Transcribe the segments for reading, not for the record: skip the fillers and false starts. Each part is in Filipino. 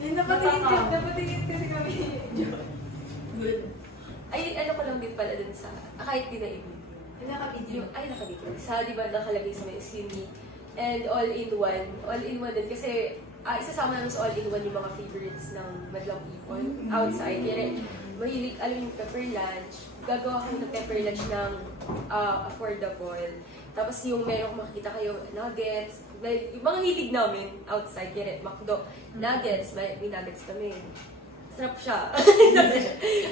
Yung napatingin kasi kami. Good. Ay, ano ko lang din pala dun sa, kahit di na i-video. Naka-video. Ay, naka-video. Sa, di ba, nakalagay sa is unique. And all-in-one. All-in-one din kasi, isasama namin sa all-in-one yung mga favorites ng Madlang People outside. Kaya, mahilig, alam yung pepper lunch. Gagawa kayo ng pepper lunch ng affordable. Tapos yung meron kung makikita kayo, nuggets. Yung mga hilig namin outside, kaya McDo. Nuggets, may nuggets kami. Sarap siya.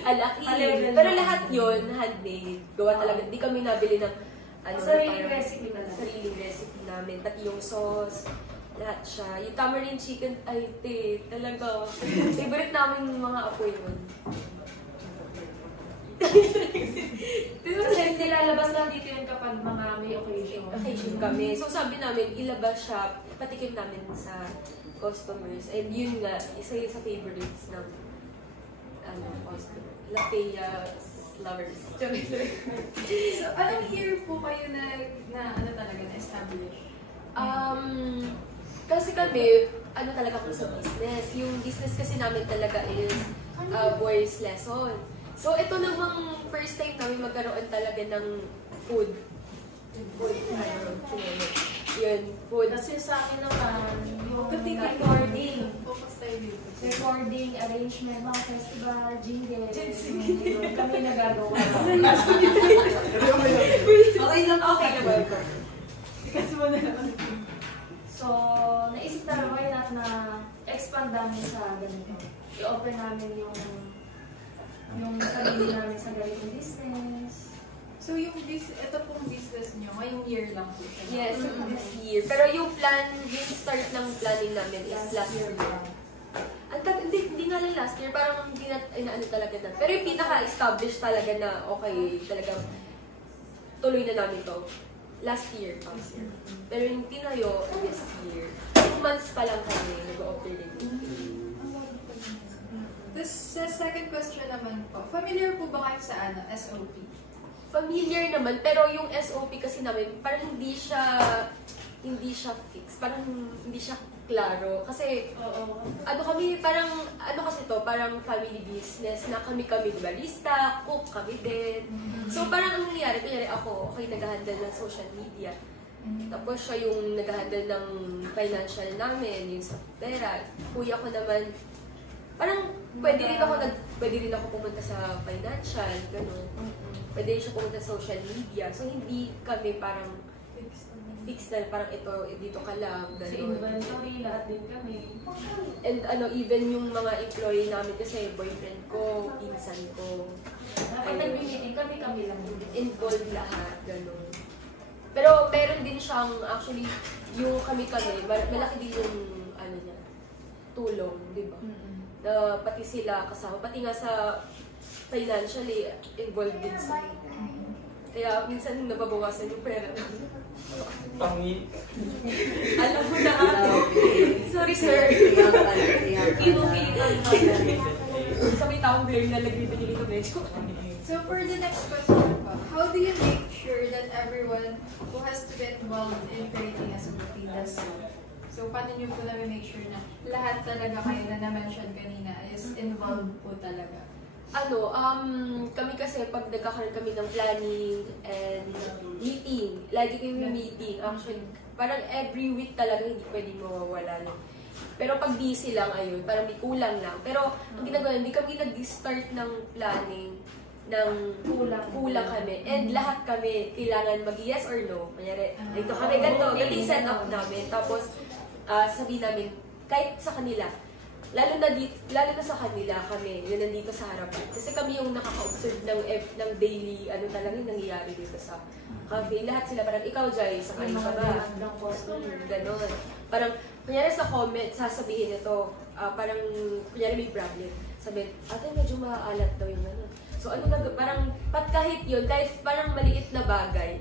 Alaki. Pero lahat yun, handmade. Gawa talaga. Hindi kami nabili ng sariling recipe na lang. Sariling recipe namin. Pati yung sauce, lahat siya. Yung tamarind chicken, ay, talaga. Favorite namin yung mga apoy yun. Kasi nilalabas lang dito yun kapag mga may occasion. Occasion kami. So sabi namin, ilabas siya, patikim namin sa customers. And yun nga, isa yun sa favorites ng customer. Lapea lovers. So, anong year po kayo na ano talaga, na-establish? Kasi kami, ano talaga kung sa business. Yung business kasi namin talaga is voice lesson. So, ito namang first time namin magkaroon talaga ng food. Yun, food. Kasi sa akin naman, yung recording. Focus tayo dito. Recording, arrangement, mga festival, jingle. Kami nagagawa. Okay lang. Okay na ba ito? Kasi mo na naman. So, naisip na why not na expand namin sa ganito. I-open namin yung sarili namin sa ganitong business. So, ito pong business nyo, ngayong year lang po siya. Yes, this year. Pero yung start ng planning namin is last year. Hindi nga lang last year, parang hindi na inaano talaga na. Pero yung pinaka-established talaga na okay, talagang tuloy na namin to. Last year. Pero yung tinayo, this year. 2 months pa lang kami nag-operate. Tapos, sa second question naman po, familiar po ba kayo sa SOP? Familiar naman, pero yung SOP kasi namin, parang hindi siya fix, parang hindi siya klaro. Kasi, kami, parang, kasi to, parang family business na kami barista, cook kami din. So, parang ang nangyayari, kunyari ako, nag-handle ng social media. Tapos siya yung nag-handle ng financial namin, yung sa pera. Kuya ko naman, parang pwede rin ako pumunta sa financial, gano'n. Pwede rin siya pumunta sa social media. So, hindi kami parang fixed na parang dito ka lang, gano'n. Sa inventory, lahat din kami. And even yung mga employee namin kasi boyfriend ko, pinsan ko. Dapat nag-meeting kami lang. Involved lahat, gano'n. Pero meron din siyang, actually, yung kami, malaki din yung, niya, tulong, di ba? Na pati sila kasama, pati nga sa financially involved din sa kaya minsan nababawasan yung pera. Alam mo na sorry sir. Sabi taong blame na nagbibigay nito medyo. So for the next question po, how do you make sure that everyone who has to get involved in creating a SOP does so? So, paano nyo po namin make sure na lahat talaga kayo na na-mention kanina is involved po talaga? Kami kasi pag nagkakaroon kami ng planning and meeting, lagi kami meeting. Actually, parang every week talaga hindi pwedeng mawawala. Pero pag busy lang, ayun, parang may kulang lang. Pero ang ginagawa, hindi kami nag-start ng planning ng kulang kami. And lahat kami kailangan mag-yes or no. Kanyari, ito kami ganito, ito yung set up namin. Tapos, sabihin namin, kahit sa kanila, lalo na sa kanila kami, yun nandito sa harapan. Kasi kami yung nakaka-observe ng daily, talaga yung nangyayari dito sa cafe. Lahat sila parang, ikaw Jai, sa kayo ka ba? Ganon. Parang, kunyari sa comment, sasabihin ito, parang, kunyari may problem. Sabihin, ate medyo maaalat daw yung ano. So parang, kahit yun, kahit parang maliit na bagay,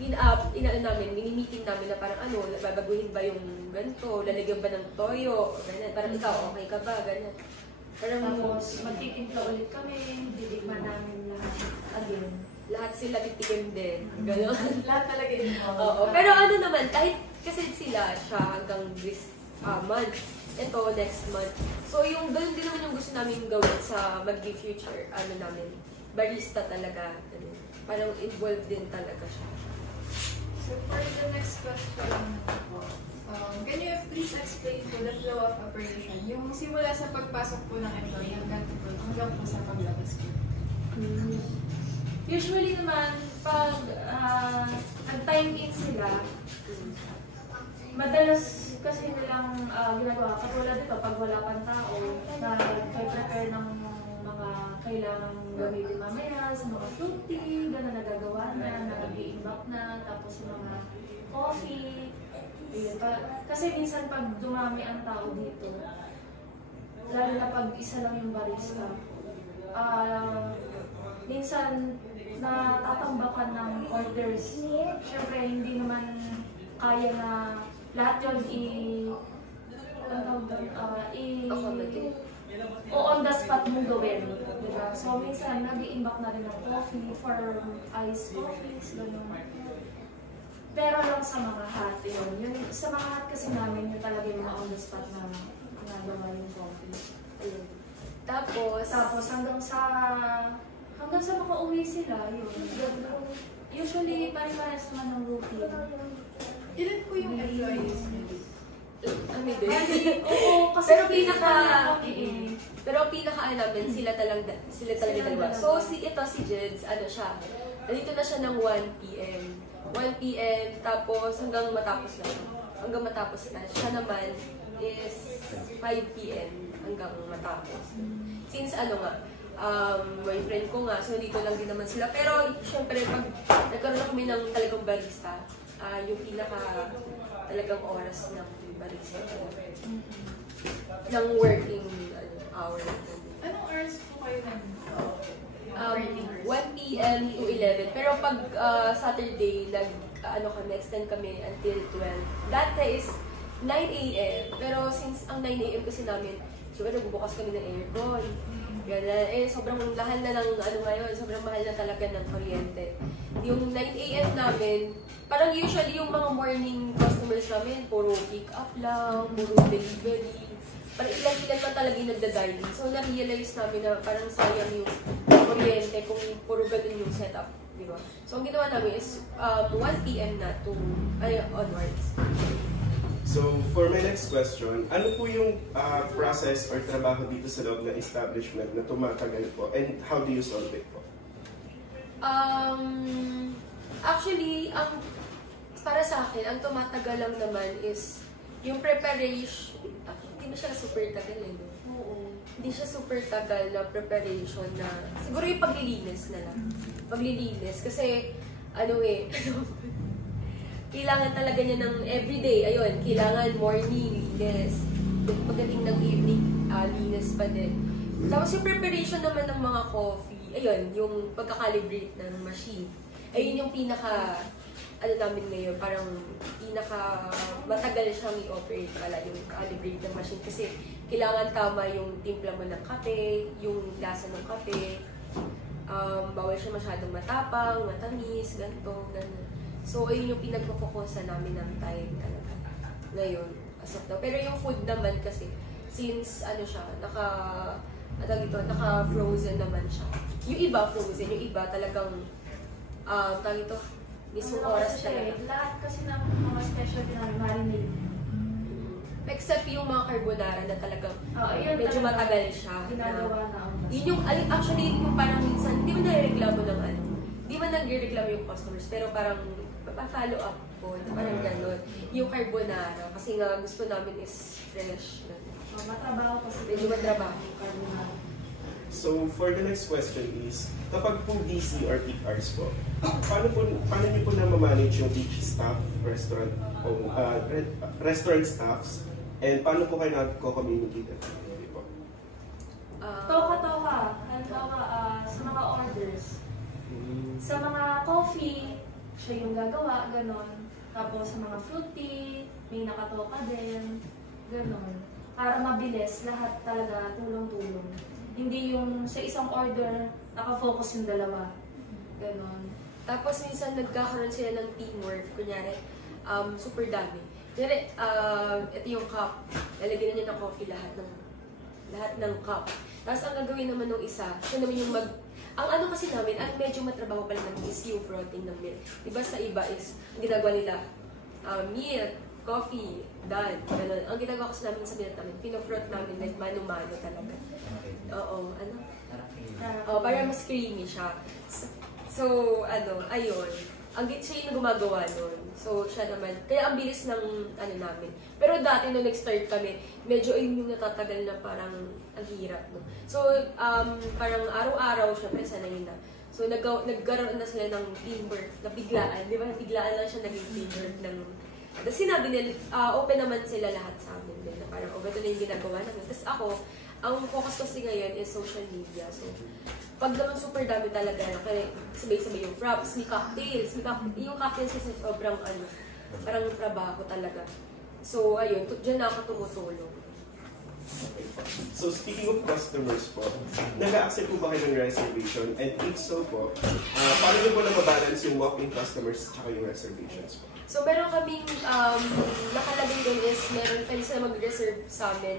mini-meeting namin na parang babaguhin ba yung ganito, lalagyan ba ng toyo, ganyan, parang ikaw, okay ka ba, ganyan. Parang, tapos, magtitinta ulit kami, didigman namin lahat. Again. Lahat sila titikim din, gano'n. Lahat talaga yun. Oo, pero naman, kahit kasi siya hanggang this month, ito next month. So yung ganun din naman yung gusto namin gawin sa magiging future, ano namin, barista talaga. Ano, parang involved din talaga siya. So for the next question naman po, can you please explain po the flow of operation? Yung simula sa pagpasok po ng employee hanggang po sa paglabas po. Usually naman, pag nag-time in sila, madalas kasi nilang ginagawa, katulad dito, pag wala pang tao, na prepare ng mga kailangan gamitin mamaya, sa mga fruit tea, gano'n nagagawa na, nag-i-imbak na, tapos yung mga coffee. Yun. Kasi minsan pag dumami ang tao dito, lalo na pag isa lang yung barista, minsan natatambakan ng orders. Siyempre, hindi naman kaya na lahat yun on the spot mong gawin. Diba? So, minsan, nag-i-imbak na rin ng coffee for iced coffees, gano'n. Pero lang sa mga hot, yun. Sa mga hot kasi namin, yun talaga yung mga on the spot na nagawa yung coffee. Ayun. Tapos hanggang sa makauwi sila, yun. Usually, pare-pares naman ng routine. Ilan po yung employees? Kami din. Oo, kasi pero pinaka namin, sila talaga dalawa. So, si Jeds, ano siya, nandito na siya ng 1 p.m. 1 p.m. tapos hanggang matapos na. Siya naman is 5 p.m. hanggang matapos. Since boyfriend ko nga, so dito lang din naman sila. Pero, syempre, pag nagkaroon kami ng talagang barista, yung pinaka talagang oras ng barista. Ng working hour. Anong hours po kayo operating hours? 1 p.m. to 11. Pero pag Saturday, extend kami until 12. Dati is 9 a.m. Pero since ang 9 a.m. kasi namin, syempre nagbubukas kami ng aircon. Ganun. Sobrang mahal na ngayon, sobrang mahal na talaga ng kuryente. Yung 9 a.m. namin, parang usually yung mga morning customers namin, puro pick up lang, puro delivery. Parang ilan man talaga yung nagda-dining. So, na-realize namin na parang sayang yung kuryente kung puro ganun yung setup. Diba? So, ang ginawa namin is 1 p.m. na to onwards. So, for my next question, ano po yung process or trabaho dito sa loob ng establishment na tumatagal po and how do you solve it po? Actually, para sa akin, ang tumatagal lang naman is yung preparation. Hindi na siya super tagal no? Oo. Hindi siya super tagal na preparation na, siguro yung paglilinis na lang. Paglilinis, kasi, kailangan talaga niya ng everyday. Ayun, kailangan morning, linis. Pagdating ng evening, linis pa din. Tapos yung preparation naman ng mga coffee, ayun, yung pagkakalibrate ng machine. Ayun yung pinaka, namin ngayon, parang pinaka matagal siyang i-operate pala yung calibrate ng machine. Kasi kailangan tama yung timpla mo ng kape, yung lasa ng kape. Bawal siya masyadong matapang, matamis, ganito, ganun. So, ayun yung pinagpo-focusan namin ng time talaga ngayon, as of now. Pero yung food naman kasi, since naka-frozen naman siya. Yung iba frozen, yung iba talagang, mismong oras talaga. Lahat kasi ng mga specialty namin, marinade. Except yung mga carbonara na talagang medyo talaga matagal siya. Ginagawa na ako. Yun yung, actually, yung parang minsan, hindi man nare-reklamo ng hindi man nagre-reklamo yung customers, pero parang pa-follow up po, parang gano'n. Yung carbonara, kasi nga gusto namin is fresh. Matrabaho kasi. Medyo matrabaho yung carbonara. So, for the next question is, kapag po busy or peak hours po, paano niyo po na-manage yung beach staff, restaurant staffs, and paano po kayo nagko-communicate? Toka-toka. Halimbawa, sa mga orders. Sa mga coffee, siya yung gagawa, ganon. Tapos sa mga fruit tea, may nakatoka din, ganon. Para mabilis, lahat talaga tulong-tulong. Hindi yung sa isang order, nakafocus yung dalawa. Ganon. Tapos minsan nagkakaroon sila ng teamwork, kunyari, super dami. Kaya, ito yung cup. Lalagyan na niya ng coffee lahat ng cup. Tapos ang gagawin naman ng isa, siya naman yung ang ano kasi namin, ang medyo matrabaho pala namin is yung frothing ng milk. Diba sa iba is, ang ginagawa nila, milk, coffee, done, gano'n. Ang ginagawa kasi namin sa milk namin, pinofroth namin like mano-mano talaga. Oo, ano? Para mas creamy siya. So, ayun. Siya yung gumagawa nun. So, siya naman. Kaya ang bilis ng namin. Pero dati nung nag-start kami, medyo yung natatagal na parang ang hirap. No? So, parang araw-araw, syempre sanay na. So, nagkaroon na sila ng teamwork na biglaan. Di ba? Biglaan lang siya naging teamwork ng... Tapos sinabi nila, open naman sila lahat sa amin. Din, na parang, ganito na yung ginagawa namin. Tapos ako, ang focus ko kasi ngayon is social media. So, pag naman super dami talaga, kaya sabay-sabay yung fraps, may cocktails. Yung cocktails kasi sobrang parang trabaho talaga. So, ayun, dyan na ako tumutulong. So, speaking of customers po, nag-accept po ba kayo ng reservation? And if so po, paano nyo po nababalance yung walk-in customers at yung reservations po? So, meron kaming nakalagay doon is meron pwede sila mag-reserve sa amin.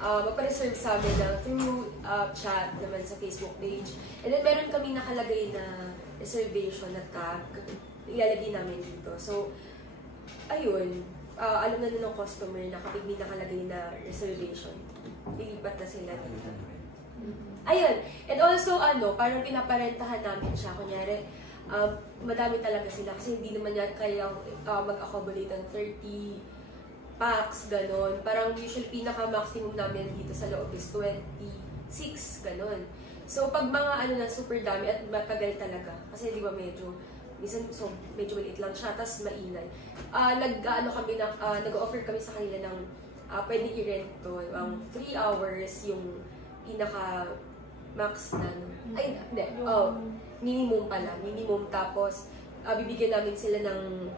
Magpa-reserve sa amin through chat naman sa Facebook page. And then, meron kaming nakalagay na reservation na tag. Ilalagay namin dito. So, ayun. Alam na ng customer na kapag may nakalagay na reservation, ilipat na sila dito. Ayun. And also, parang pinaparentahan namin siya. Kunyari, madami talaga sila kasi hindi naman yan kaya mag-accommodate ng 30 packs, ganon. Parang usually pinaka-maximum namin dito sa loob is 26, ganon. So, pag mga na super dami at matagal talaga, kasi di ba medyo maliit lang siya, tapos maingay. Nag-offer kami sa kanila ng pwede i-rent to. 3 hours yung pinaka-max na, minimum pala. Minimum, tapos bibigyan namin sila ng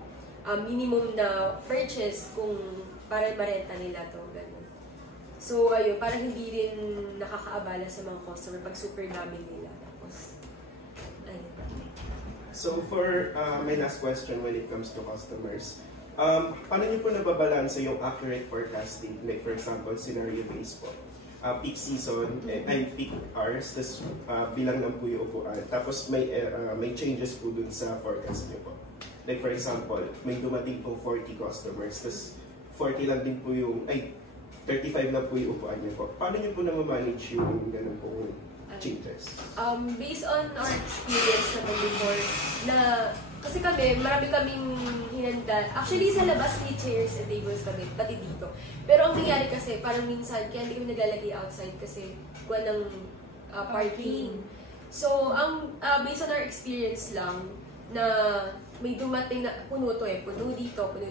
minimum na purchase kung para marenta nila to. Ganun. So, ayun, parang hindi rin nakakaabala sa mga customer pag super dami nila. Tapos, ayun. So for my last question when it comes to customers, paano niyo po nababalansa yung accurate forecasting? Like for example, scenario-based po. Peak season, peak hours, tas bilang ng po yung upuan. Tapos may changes po dun sa forecast niyo po. Like for example, may dumating po 40 customers, tas 40 lang din po yung, 35 lang po yung upuan niyo po. Paano niyo po na-manage yung ganun po changes? Based on our experience naman before, kasi marami kaming hinanda. Actually, sa labas may chairs and tables kami, pati dito. Pero ang nangyari kasi, parang minsan, kaya hindi kami naglalagay outside kasi kuha ng parking. So, based on our experience lang, na may dumating na puno dito, tapos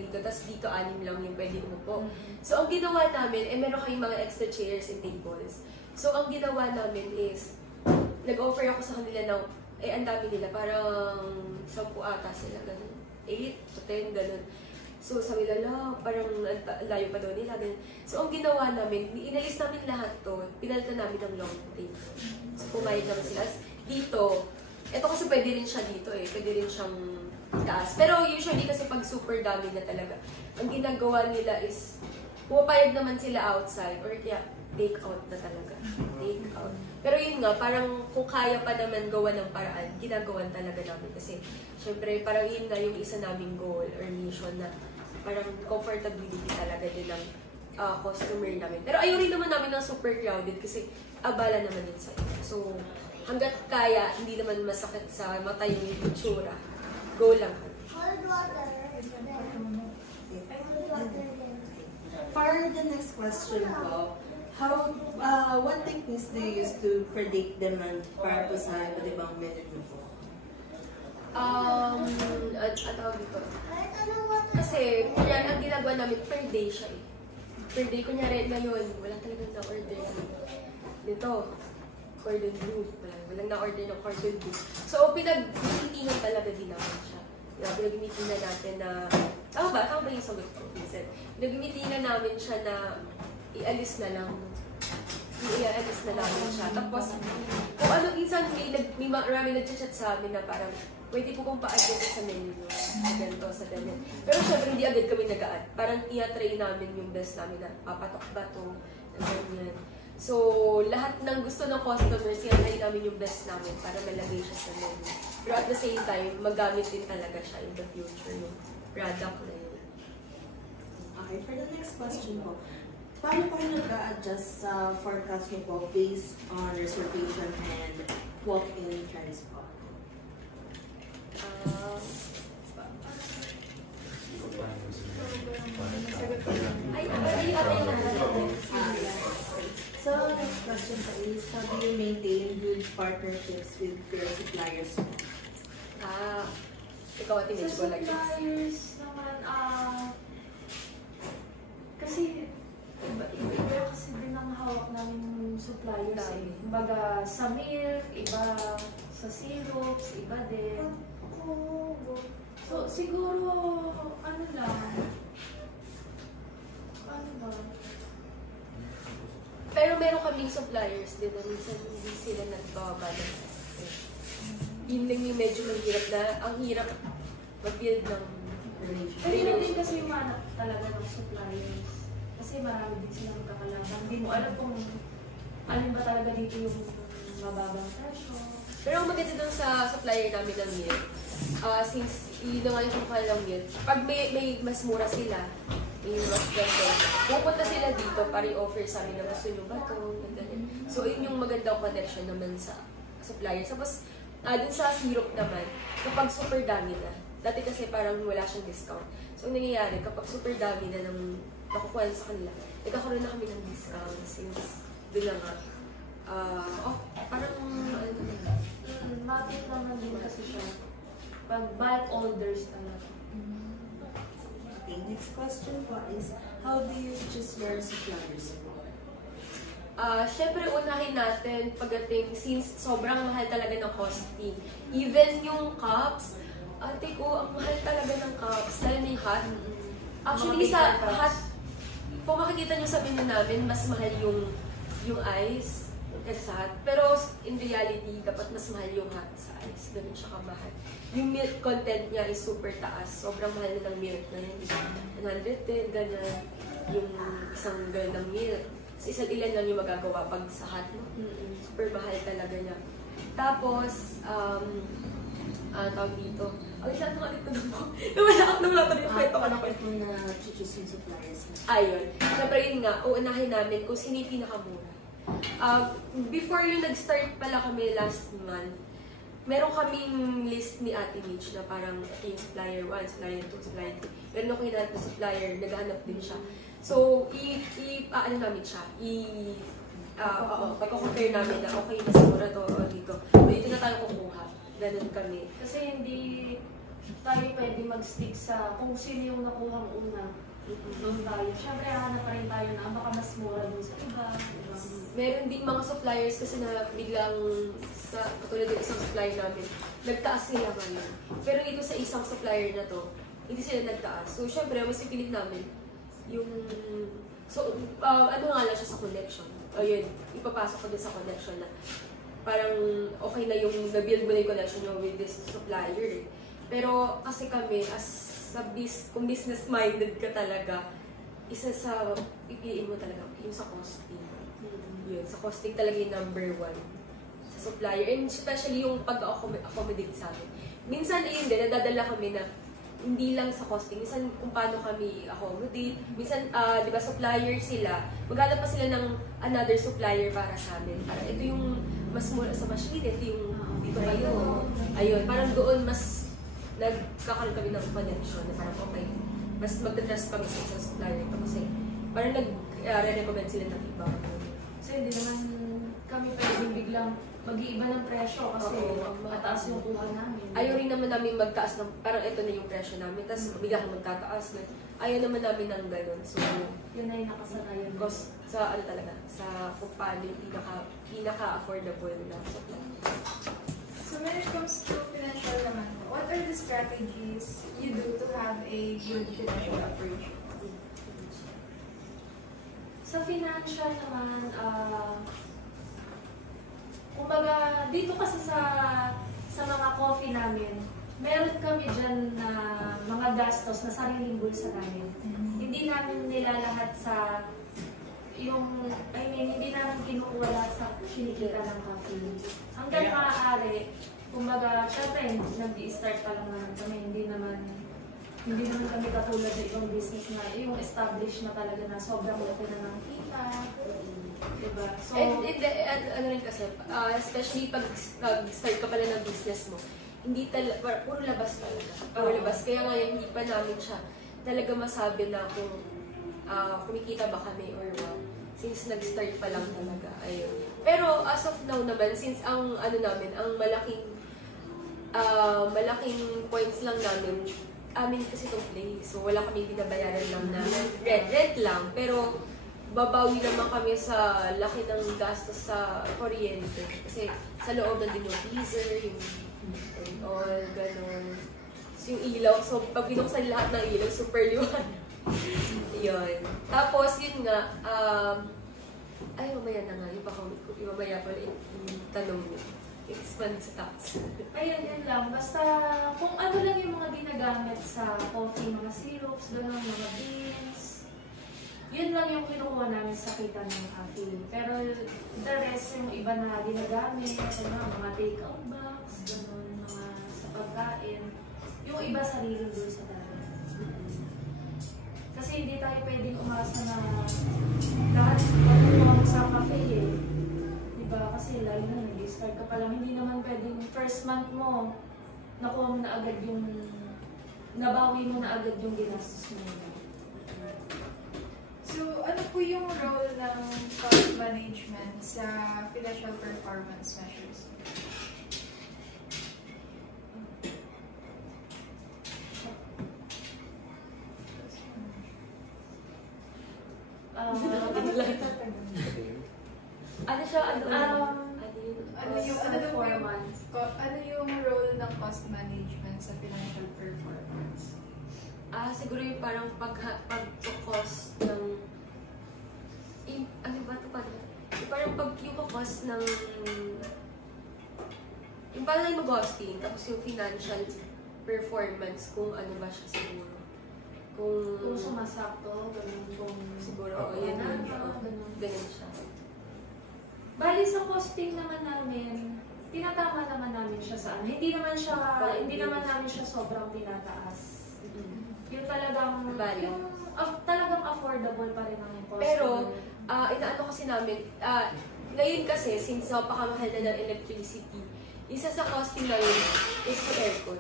dito 6 lang yung pwede umupo. So, ang ginawa namin, meron kayong mga extra chairs and tables. So, ang ginawa namin is, nag-offer ako sa kanila ng, ang dami nila, parang 10 ata sila, ganun. 8 to 10, ganun. So, sabi nila, parang layo pa daw nila, ganun. So, ang ginawa namin, inalis namin lahat to, pinalitan namin ng long tape. So, pumayag naman sila. Dito, ito kasi pwede rin siya dito pwede rin siyang taas. Pero usually kasi pag super dami na talaga, ang ginagawa nila is, pumapayag naman sila outside, or kaya, take out na talaga. Take out. Pero yun nga, parang kung kaya pa naman gawa ng paraan, ginagawan talaga namin. Kasi, syempre, parang yun na yung isa naming goal or mission na parang comfortability talaga din ng customer namin. Pero ayaw rin naman namin ng super crowded kasi abala naman yun sa inyo. So, hanggat kaya, hindi naman masakit sa mata yung itsura. Go lang. For the next question po, what techniques do you use to predict demand para po sa iba't ibang menu po? Tawag dito. Kasi, kunyari, ang ginagawa namin, per day siya Per day, kunyari, ngayon, wala talagang na-order nito. Cordon bleu. Walang na-order ng cordon bleu. So, pinag-meetingan talaga din namin siya. Pinag-meetingan natin na, tama ba yung sagot ko? Pinag-meetingan namin siya na ialis na lang. Ialis na namin siya. Tapos, kung ano, minsan may marami nag-chat sa amin na parang, pwede po kong pa-adjust sa menu nyo, sa ganito, sa ganyan. Pero syempre, hindi agad kami nag-a-add. Parang i-try namin yung best namin na papatok ba to, na ganyan. So, lahat ng gusto ng customers, i-try namin yung best namin para malagay siya sa menu. Pero at the same time, magamit din talaga siya in the future, yung product na yun. Okay, for the next question po, paano po nag-a-adjust sa forecast niyo po based on reservation and walk-in trends po? So, next question po is, how do you maintain good partnerships with your suppliers po? Ikaw at Sa image ko like this. suppliers naman, kasi iba kasi din ang hawak ng suppliers eh. Kumbaga sa milk, iba sa syrups, iba din. So siguro, ano ba? Pero meron kaming suppliers din na minsan hindi sila nagbababa ng yun lang yung medyo mahirap na, ang hirap mag-build ng Pero yun din kasi yung hanap talaga ng suppliers. Kasi marami din silang kakalaban. Hindi mo alam kung alin ba talaga dito yung mababang presyo. Pero ang maganda dun sa supplier namin ng milk, since yun naman yung kanilang milk, pag may mas mura sila, yung mas ganda, pupunta sila dito para i-offer sa amin na gusto nyo ba ito, ganyan. So yun yung magandang connection naman sa supplier. Tapos, dun sa syrup naman, kapag super dami na, dati kasi parang wala siyang discount. So, ang nangyayari, kapag super dami na ng nakukuha sa kanila, nagkakaroon na kami ng discount since doon na nga. Parang, Matik naman din kasi siya. Pag bulk orders talaga. Okay, next question po is, how do you choose your suppliers po? Siyempre, unahin natin pagdating, since sobrang mahal talaga ng costing. Even yung cups, ate ko, ang mahal talaga ng cups. Dahil may hot. Actually, sa hot, kung makikita nyo sa menu namin, mas mahal yung ice kaysa sa hot. Pero in reality, dapat mas mahal yung hot sa ice. Ganun siya kamahal. Yung milk content niya is super taas. Sobrang mahal na ng milk na yun. 110, ganyan. Yung isang ganun ng milk. So, isang ilan lang yung magagawa pag sa hot. Super mahal talaga niya. Tapos, tawag dito. Ang isang ulit ko na po. Nawala pa rin yung kwento ko na Paano po na choose yung suppliers mo? Ayun. Siyempre yun nga, uunahin namin kung sino yung pinakamura. Before yung nag-start pala kami last month, meron kaming list ni Ate Mitch na parang ito yung supplier 1, supplier 2, supplier 3. Meron ako hinahanap na supplier, naghahanap din siya. So, ano namin siya, pagko-compare namin na okay, mas mura to o dito. So, dito na tayo kukuha. Ganun kami. Kasi hindi tayo pwede mag-stick sa kung sino yung nakuhang una. Doon tayo. Siyempre, hahanap pa rin tayo na baka mas mura dun sa iba. Meron din mga suppliers kasi na biglang, katulad ng isang supplier namin, nagtaas sila ngayon. Pero ito sa isang supplier na to, hindi sila nagtaas. So, syempre, mas ipilit namin yung... So, ano nga lang siya sa connection. O yun, ipapasok ko din sa connection na parang okay na yung na-build mo na yung connection nyo with this supplier. Pero kasi kami, kung business-minded ka talaga, isa sa pipiliin mo talaga yung sa costing. Yun, sa costing talaga yung number 1 sa supplier. And especially yung pag-accommodate sa amin. Minsan, yun din, nadadala kami na hindi lang sa costing. Minsan, kung paano kami accommodate. Minsan, di ba, supplier sila. Maghanap pa sila ng another supplier para sa amin. Para ito yung mas mura sa machine, ito yung dito kayo. Ayun, parang doon mas nagkakaroon kami ng connection na parang okay, mas magta-trust kami sa isang supplier ito kasi parang nag-recommend sila ng iba. Kasi hindi naman kami pwedeng biglang mag-iiba ng presyo kasi mataas yung kuha namin. Ayaw rin naman namin magtaas ng, parang ito na yung presyo namin, tapos bigla kang magtataas. Ayaw naman namin ng ganun. So, yun ay nakasanayan. Because sa ano talaga, sa kung paano yung pinaka-affordable na supply. So when it comes to financial naman, what are the strategies you do to have a good financial operation? Sa financial naman, kumbaga, dito kasi sa mga coffee namin, meron kami dyan na mga gastos na sariling bulsa namin. Hindi namin nilalahat sa hindi namin kinukuha lahat sa kinikita ng coffee. Hanggang maaari, kumbaga, syempre, nag-i-start pa lang naman kami, hindi naman kami katulad ng ibang business na yung established na talaga na sobrang laki na ng kita. Diba? So, and ano rin kasi, especially pag start ka pala ng business mo, hindi talaga, puro labas talaga. Puro labas. Kaya ngayon, hindi pa namin siya talaga masabi na kung kumikita ba kami or what. Since nag-start pa lang talaga. Ayun. Pero as of now naman, since ang namin, ang malaking points lang namin, amin kasi itong place. So wala kami binabayaran lang na rent lang. Pero babawi naman kami sa laki ng gastos sa kuryente. Kasi sa loob ng freezer, yung and all, gano'n. So yung ilaw, so pag binuksan lahat ng ilaw, super liwanag. Yun. Tapos, yun nga, mamaya na nga, yung mamaya pala yung tanong mo. Expand sa tax. ayun, yun lang. Basta, kung ano lang yung mga ginagamit sa coffee, mga syrups, gano'n, mga beans, yun lang yung kinukuha namin sa kita ng coffee. Pero, the rest, yung iba na ginagamit, mga take-out box, gano'n, mga sa pagkain, yung iba sariling bulsa talaga. Kasi hindi tayo pwedeng umasa na lahat pagkukuha mo sa cafe eh. Diba? Kasi lalo na nag-start ka pa lang. Hindi naman pwedeng first month mo, nakuha mo na agad nabawi mo na agad yung ginastos mo. So, ano po yung role ng cost management sa financial performance measures? Ano siya, ano yung role ng cost management sa financial performance? Siguro yung parang pag-cost ng ano ba ito parang? Yung parang pag-cost ng yung parang mag-hosting, tapos yung financial performance, kung ano ba siya siguro. Kung sumasakto, ganun, kung siguro, yan ganun siya. Bali sa costing naman namin, tinatama naman namin siya sa Hindi naman namin siya sobrang tinataas. Yung talagang, talagang affordable pa rin ang cost. Pero, inaano kasi namin, ngayon kasi, since napakamahal na ng electricity, isa sa costing namin is yung aircon.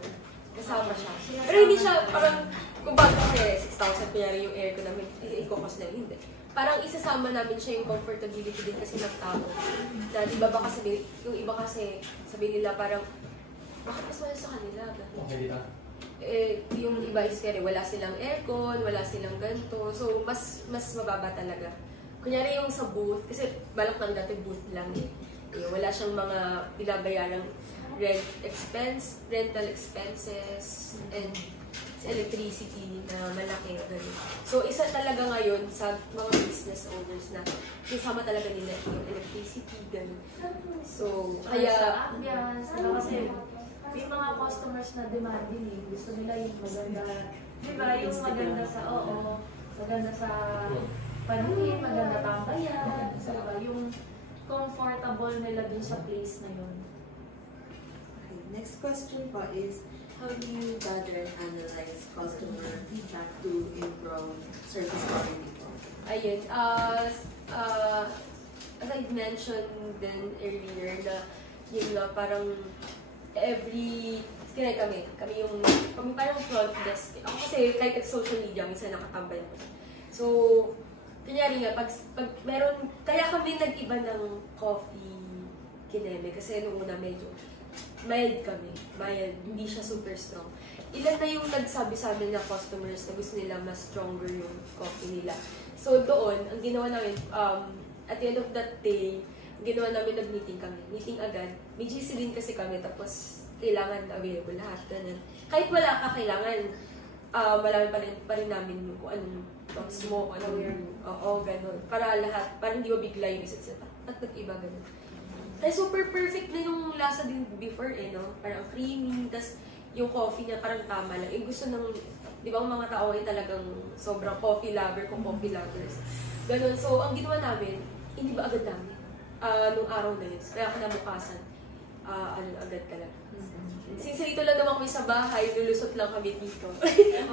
Kasama siya. Pero hindi siya parang, kung bago kasi 6,000 kunyari yung aircon namin, i-cost namin, hindi. Parang isasama namin siya yung comfortability din kasi ng tao. Na di ba baka sabihin, yung iba kasi sabihin nila parang, bakit mas mahal sa kanila? Yung iba is kaya wala silang aircon, wala silang ganito. So, mas mababa talaga. Kunyari yung sa booth, kasi balak lang dati booth lang eh. Wala siyang mga binabayarang rental expenses, and electricity na malaki. Ganun. So, isa talaga ngayon sa mga business owners na kasama talaga nila yung electricity, ganun. So, kaya... Sa ambience, kasi yung mga customers na demanding eh, gusto nila yung maganda, di ba? Yung maganda sa, maganda sa paningin, maganda tambayan, diba? Yung comfortable nila dun sa place na yun. Okay, next question po is, how do you gather and analyze customer feedback to improve service quality po? Ayun, as I mentioned then earlier na yun nga parang kami yung parang front desk. Ako kasi kahit social media, minsan nakatambay ako. So, kunyari nga, pag meron, kaya kami nag-iba ng coffee kineme kasi noong una medyo mild kami. Mild, hindi siya super strong. Ilan na yung nagsabi sa amin na customers na gusto nila mas stronger yung coffee nila. So doon, ang ginawa namin, at the end of that day, ginawa namin, nag-meeting kami. Meeting agad. May GC din kasi kami, tapos kailangan available lahat. Ganun. Kahit wala ka kailangan, malaman pa rin namin yung kung anong thoughts mo, anong ganun. Para lahat, para hindi mabigla yung isa't isa. At nag-iba ganun. Kaya super perfect na yung lasa din before no? Parang creamy, tas yung coffee niya parang tama lang. Yung gusto ng, di ba ang mga tao ay talagang sobrang coffee lover kung coffee lovers. Ganun. So, ang ginawa namin, hindi ba agad namin? Nung araw na yun. Kaya kinabukasan, agad ka lang. Since dito lang naman kami sa bahay, lulusot lang kami dito.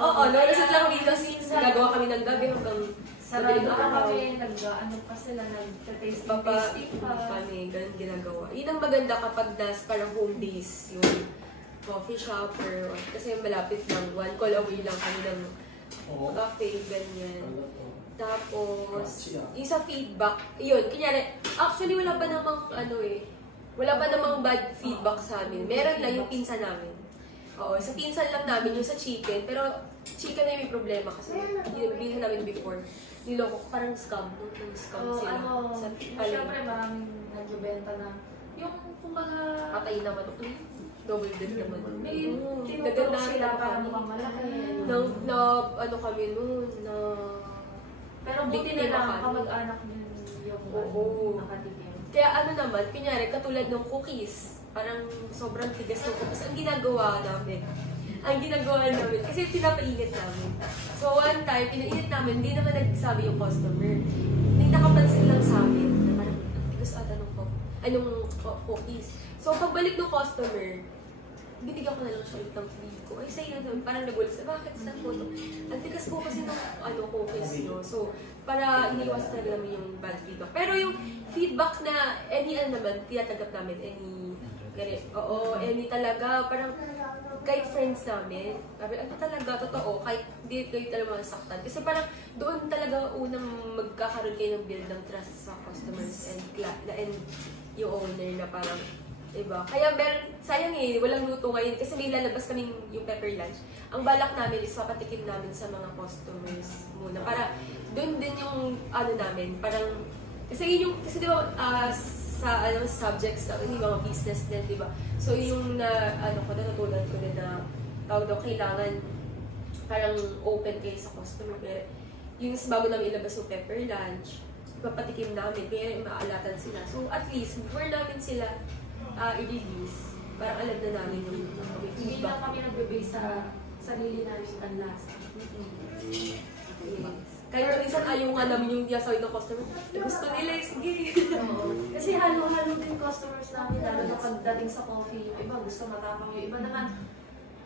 Oo, lulusot lang kami dito. Gagawa kami ng gabi hanggang Sa kami, nag-ano pa sila, nag-tasting pa. Kami, ganun ginagawa. Yun ang maganda kapag parang home base, yung coffee shop or kasi malapit lang, one call away lang kami ng cafe, ganyan. Tapos, yung sa feedback, yun, kunyari, actually wala pa namang wala pa namang bad feedback sa amin. Meron lang yung pinsan namin. Oo, sa pinsan lang namin yung sa chicken, pero chicken na yung may problema kasi yung bilhin namin before. Niloko ko, parang scam. Scam sila. Sa Siyempre, maraming nagbibenta na yung kumbaga patay naman ako. Double dead naman. may tinutulog sila para mukhang malaki. Ano kami noon, na... Pero buti na lang kamag-anak din yung nakatikim. Kaya ano naman, kunyari, katulad ng cookies, parang sobrang tigas ng cookies. Ang ginagawa namin, kasi pinapainit namin. So one time, pinainit namin, hindi naman nagsabi yung customer. Hindi nakapansin lang sa amin, na parang tigas ata ng cookies. So pagbalik ng customer, binigyan ko na lang siya ng free ko. Ay, sa'yo na, parang nagulat siya. Bakit sa photo? Ang tigas po kasi ng cookies, no? So, para iniwas na namin yung bad feedback. Pero yung feedback na naman, tinatanggap namin, any talaga, parang kahit friends namin, sabi, talaga, totoo, kahit hindi kayo talaga masaktan. Kasi parang doon talaga unang magkakaroon kayo ng build ng trust sa customers and yung owner na parang, diba? Kaya sayang walang luto ngayon kasi may lalabas kaming yung pepper lunch. Ang balak namin is papatikim namin sa mga customers muna. Para doon din yung namin, parang, kasi diba, sa subjects na yung mga business din, diba? So yung natutunan ko din na tawag daw kailangan parang open kayo sa customer. Kaya yung bago namin ilabas yung pepper lunch, papatikim namin, kaya maalatan sila. So at least, before namin sila i-release, parang alam na namin yung Hindi lang kami nagbe-base sa sarili namin ang lasa. Kaya minsan ayaw nga namin yung side ng customer. Gusto nila, sige. Kasi halo-halo din customers namin, lalo na pagdating sa coffee. Yung iba gusto matapang, yung iba naman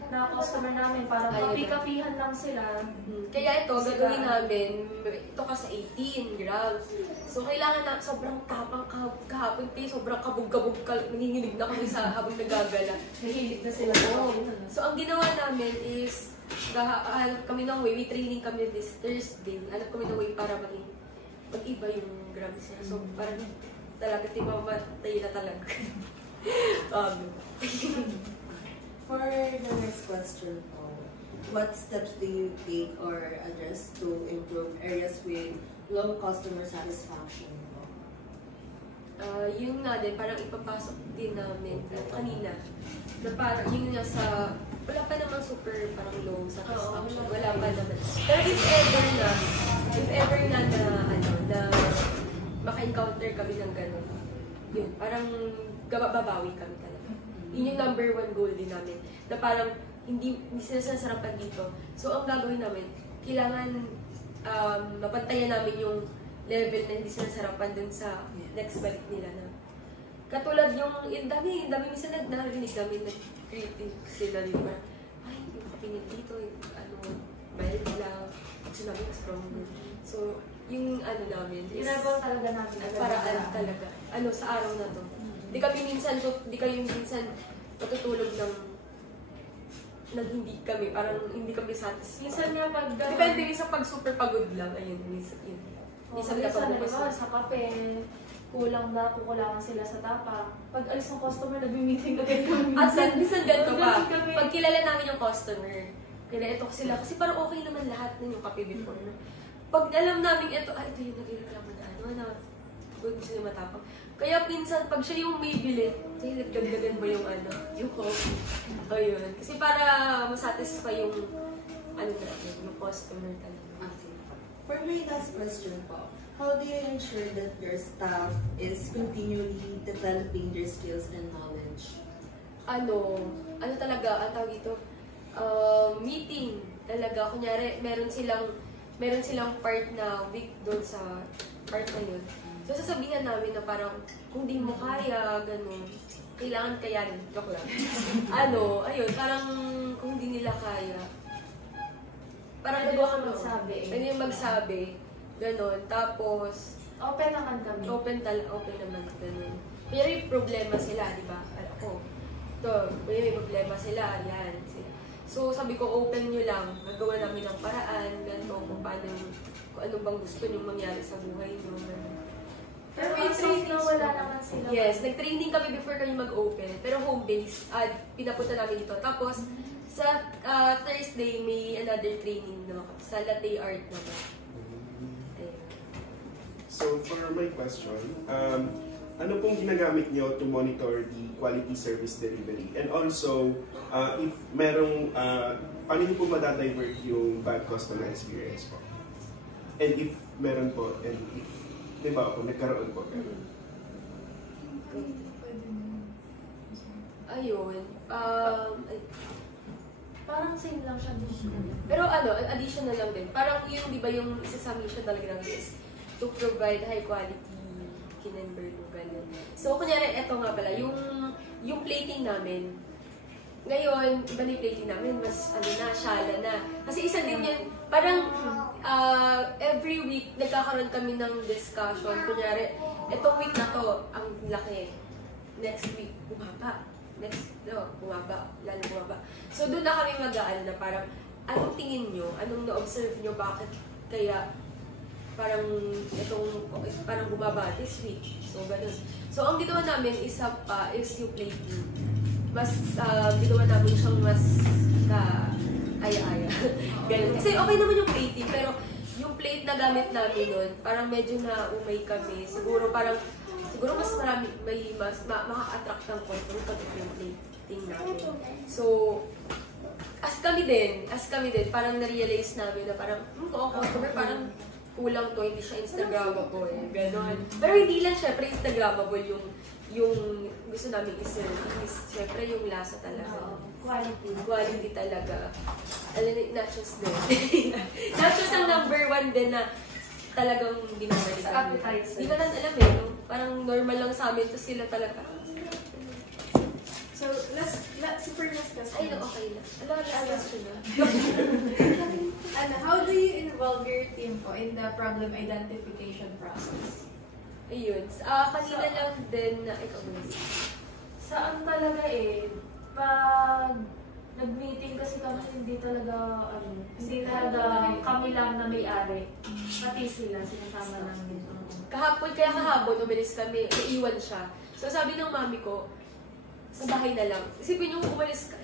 na customer namin, parang kapi-kapihan lang sila. Kaya ito, gagawin namin, ito kasi 18 grams. So, kailangan na sobrang tapang kahapon, sobrang kabog-kabog, nanginginig na kami sa habang nagagala. Nahilig na sila. So, ang ginawa namin is, hanap kami ng way, we training kami this Thursday. Hanap kami ng way para mag-iba yung grams niya. So, parang talaga, mamatay na talaga. For the next question, what steps do you take or address to improve areas with low customer satisfaction? Yun nga din, parang ipapasok din namin kanina. Na parang yun nga wala pa naman super parang low satisfaction. Wala pa naman. Pero if ever na maka-encounter kami ng gano'n, yun, parang babawi kami talaga. Yun yung number 1 goal din namin. Na parang hindi sila sinasarapan dito. So, ang gagawin namin, kailangan mapantayan namin yung level na hindi sinasarapan dun sa next balik nila na. Katulad yung dami minsan narinig namin nag-critic sila rin ba, ay, yung kapinig dito, bayad lang, gusto namin stronger. So, yung namin is, ginagawa talaga namin. Paraan talaga. Sa araw na to. Di kayo minsan matutulog ng hindi kami, parang hindi kami satisfied. Minsan nga depende sa pag super pagod lang, ayun, minsan yun. Minsan sa kape, kukulangan sila sa tapa. Pag alis ng customer, nag-meeting na ganyan. At minsan ganito pa, pag kilala namin yung customer, kaya ito sila, kasi parang okay naman lahat ng yung kape before. Pag alam namin ito yung nagreklamo na gusto niya matapang. Kaya minsan, pag siya yung may bili, nagdagdagan mo yung yung coffee. Ayun. Kasi para masatisfy yung, yung customer talaga. For my last question po, how do you ensure that your staff is continually developing their skills and knowledge? Ano talaga, ang tawag dito, meeting talaga. Kunyari, meron silang part na week doon sa part na yun. So, sasabihan namin na parang, kung di mo kaya, ganun, kailangan kayanin. Joke lang. Ayun, parang kung di nila kaya, parang Pwede nagawa naman ka magsabi. Pwede yung magsabi. Ganun. Tapos, Open naman kami. open naman. Ganun. Kaya may problema sila, di ba? Ako. Ito, may problema sila. Yan. So, sabi ko, open nyo lang. Nagawa namin ng paraan. Ganito, kung ano bang gusto nyo mangyari sa buhay nyo. Ganun. Pero may as of training now, wala naman sila. Yes, nag-training kami before kami mag-open. Pero home-based. Pinapunta namin dito. Tapos, sa Thursday, may another training no, sa latte art naman. Ayun. So for my question, ano pong ginagamit nyo to monitor the quality service delivery? And also, if merong, paano nyo po madadivert yung bad customer experience po? And if meron po, and if, di ba ako, nagkaroon po. Ayun. Parang same lang siya din. Pero additional lang din. Parang yung, di ba, yung isa sa mission talaga namin is to provide high quality kinenberg o ganyan. So, kunyari, eto nga pala, yung plating namin, ngayon, iba na yung plating namin, mas, shala na. Kasi isa din yun, parang, every week, nagkakaroon kami ng discussion. Kunyari, etong week na to, ang laki. Next week, bumaba. Bumaba. Lalo bumaba. So, doon na kami mag-aal na parang, anong tingin nyo? Anong na-observe nyo? Bakit kaya parang parang bumaba this week? So, ganun. So, ang ginawa namin is yung plating. Mas, ginawa namin siyang mas aya-aya. Ganun. Kasi okay naman yung plating, pero yung plate na gamit namin nun, parang medyo na-umay kami. Siguro mas marami, maka-attract ng customer pag yung plating namin. So, as kami din, parang na-realize namin na parang, customer, parang kulang to, hindi siya Instagrammable, gano'n. Pero hindi lang syempre Instagrammable yung gusto namin is syempre yung lasa talaga. Quality talaga. Nachos din. Nachos ang number 1 din na talagang ginawa nila. Sa appetizer. Hindi na lang alam no? Parang normal lang sa amin, tapos sila talaga. So, super last question. Ay, okay na. Last question na. How do you involve your team po in the problem identification process? Ayun. Kanina lang din na ikaw muna. Saan talaga pag nag-meeting kasi kami, hindi talaga kami lang na may-ari. Pati sila, sinasama namin. Kaya kahapon, umalis kami, naiwan siya. So sabi ng mami ko, sa bahay na lang. Isipin yung umalis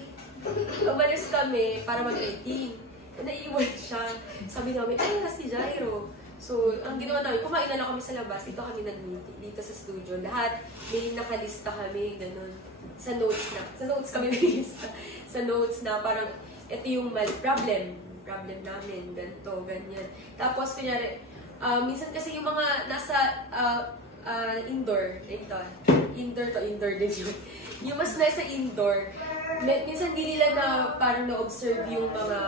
kami para mag-meeting. Naiwan siya. Sabi namin, si Jairo. So, ang ginawa namin, kumain na lang kami sa labas. Dito kami nag-meeting, dito sa studio. Lahat, may nakalista kami, ganun. Sa notes kami nalista. Sa notes na parang, ito yung problem namin, ganito, ganyan. Tapos, kunyari, minsan kasi yung mga nasa indoor din yun. Yung mas nasa indoor, minsan di nila na parang na-observe yung mga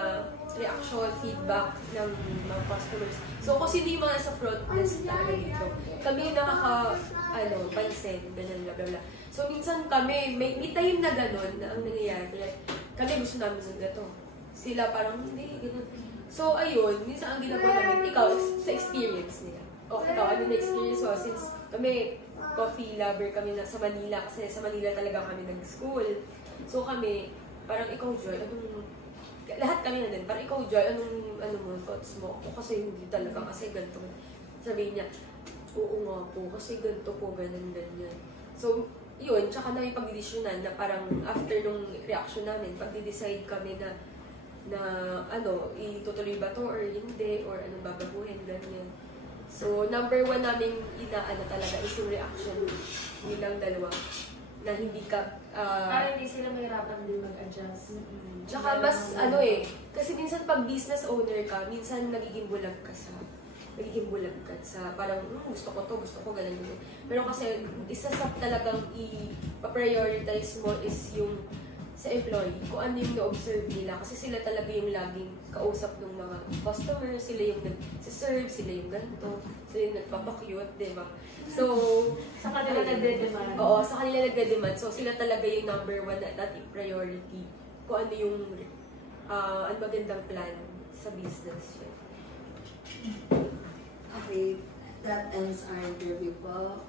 reaction, feedback ng mga customers. So, kung sino yung mga nasa front desk talaga dito, kami yung pansin, ganyan, bla bla bla. So, minsan kami, may time na gano'n na ang nangyayari. Like, kami gusto namin ng gato. Sila parang, hindi, gano'n. So, ayun, minsan ang ginagawa namin, ikaw, sa experience nila. O, ikaw, ano na experience mo? Since kami, coffee lover kami sa Manila, kasi sa Manila talaga kami nag-school. So, kami, parang ikaw, Joy, lahat kami na din, parang ikaw, Joy, anong mo, thoughts mo? Ako kasi hindi talaga, kasi ganito. Sabihin niya, oo nga po, kasi ganito po, ganyan. So, yun, tsaka na yung pagdidesyonan na parang after nung reaction namin, pagdi-decide kami na itutuloy ba to or hindi, or anong babaguhin, ganyan. So, number 1 namin talaga is yung reaction nilang dalawa na hindi ka... para hindi sila mahirapan din mag-adjust. Tsaka mas, kasi minsan pag business owner ka, minsan nagiging bulag ka sa magiging bulagkat sa parang gusto ko, ganun. Pero kasi isa sa talagang i-prioritize mo is yung sa employee, kung ano yung na-observe nila. Kasi sila talaga yung laging kausap ng mga customers, sila yung nag-serve, sila yung ganito, sila yung nagpapakyut, di ba? So, Sa kanila nagde-demand. oo, sa kanila nagde-demand. So, sila talaga yung number one na dating priority kung ano yung ang magandang plan sa business. Okay, that ends our interview po.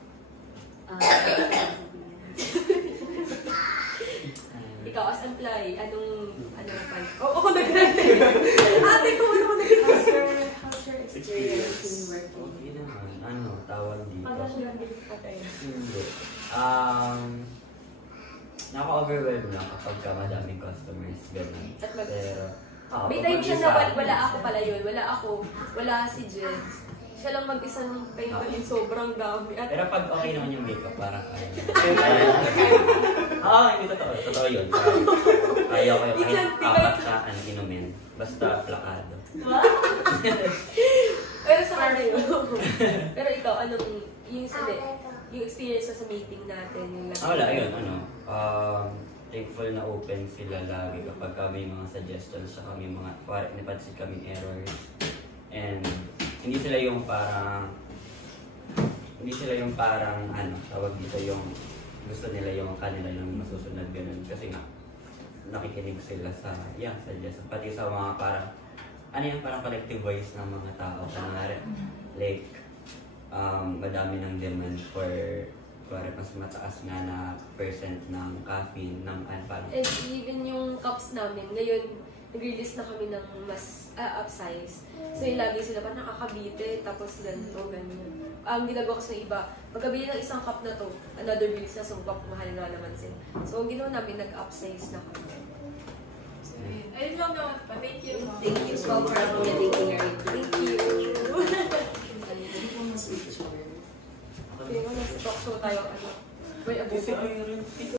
Ikaw as employee, ano pa? Ako nag-rent. Ate ko, ano ko nag-rent? How's your experience in working? Okay naman. Tawag dito? Pag-assuran din. Okay. Hindi. Naka-overwhelm na kapag madaming customers. Ganun. At Pero, may time siya na wala ako pala yun. Wala si Jens. Siya lang mag-isa ng painter yung sobrang dami. At pero pag okay naman yung makeup, parang kaya. Hindi totoo. Totoo yun. Ayaw ko yung kahit apat na inumin. Basta plakado. pero sa kanya yun. Pero ikaw, yung experience mo sa meeting natin? Wala, yun. Thankful na open sila lagi kapag may mga suggestions sa kami, mga napansin kaming errors. And hindi sila yung parang tawag dito yung gusto nila yung kanila yung masusunod ganun. Kasi nga, nakikinig sila sa suggestion. Pati sa mga parang, parang collective voice ng mga tao. Kanari, like, madami ng demand for mas mataas nga na percent ng caffeine, ng parang. And even yung cups namin, ngayon, nag-release na kami ng mas upsize. So yung lagi sila pa nakakabite, tapos ganito, ganyan. Ang ginagawa ko sa iba, pagkabili ng isang cup na to, another release na, so mahal na naman sila. So ang ginawa namin, nag-upsize na kami. So, ayun lang naman pa. Thank you. Thank you so for accommodating our Thank you. Mas picture. Kaya nga, nasa talk show tayo, may abuse.